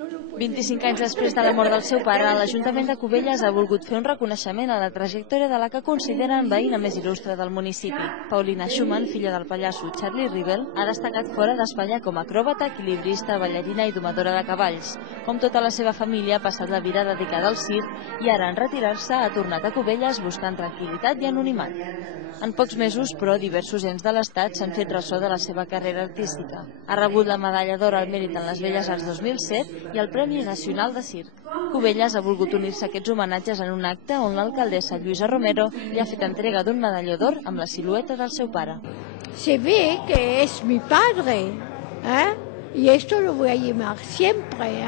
25 anys després de la mort del seu pare, l'Ajuntament de Cubelles ha volgut fer un reconeixement a la trajectòria de la que consideren veïna més il·lustre del municipi. Paulina Schumann, filla del pallasso Charlie Rivel, ha destacat fora d'Espanya com a acròbata, equilibrista, ballarina i domadora de cavalls. Com tota la seva família, ha passat la vida dedicada al circ i ara, en retirar-se, ha tornat a Cubelles buscant tranquil·litat i anonimat. En pocs mesos, però, diversos ens de l'Estat s'han fet ressò de la seva carrera artística. Ha rebut la medalla d'or al mèrit en les Belles Arts 2007 i el Premi Nacional de Circ. Cubelles ha volgut unir-se a aquests homenatges en un acte on l'alcaldessa Lluïsa Romero li ha fet entrega d'un medalló d'or amb la silueta del seu pare. Se ve que es mi padre, y esto lo voy a llevar siempre,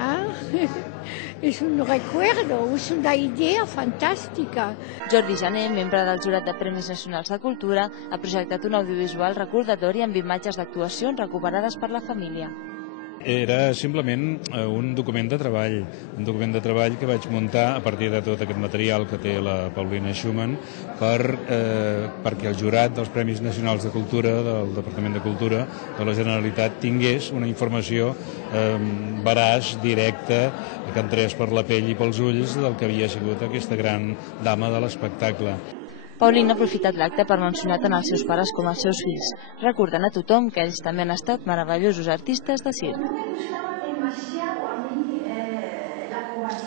Es un recuerdo, es una idea fantàstica. Jordi Jané, membre del jurat de Premis Nacionals de Cultura, ha projectat un audiovisual recordatori amb imatges d'actuacions recuperades per la família. Era simplement un document de treball que vaig muntar a partir de tot aquest material que té la Paulina Schumann perquè el jurat dels Premis Nacionals de Cultura del Departament de Cultura de la Generalitat tingués una informació veraç, directa, que entrés per la pell i pels ulls del que havia sigut aquesta gran dama de l'espectacle. Paulina ha aprofitat l'acte per mencionar tant els seus pares com els seus fills, recordant a tothom que ells també han estat meravellosos artistes de circ.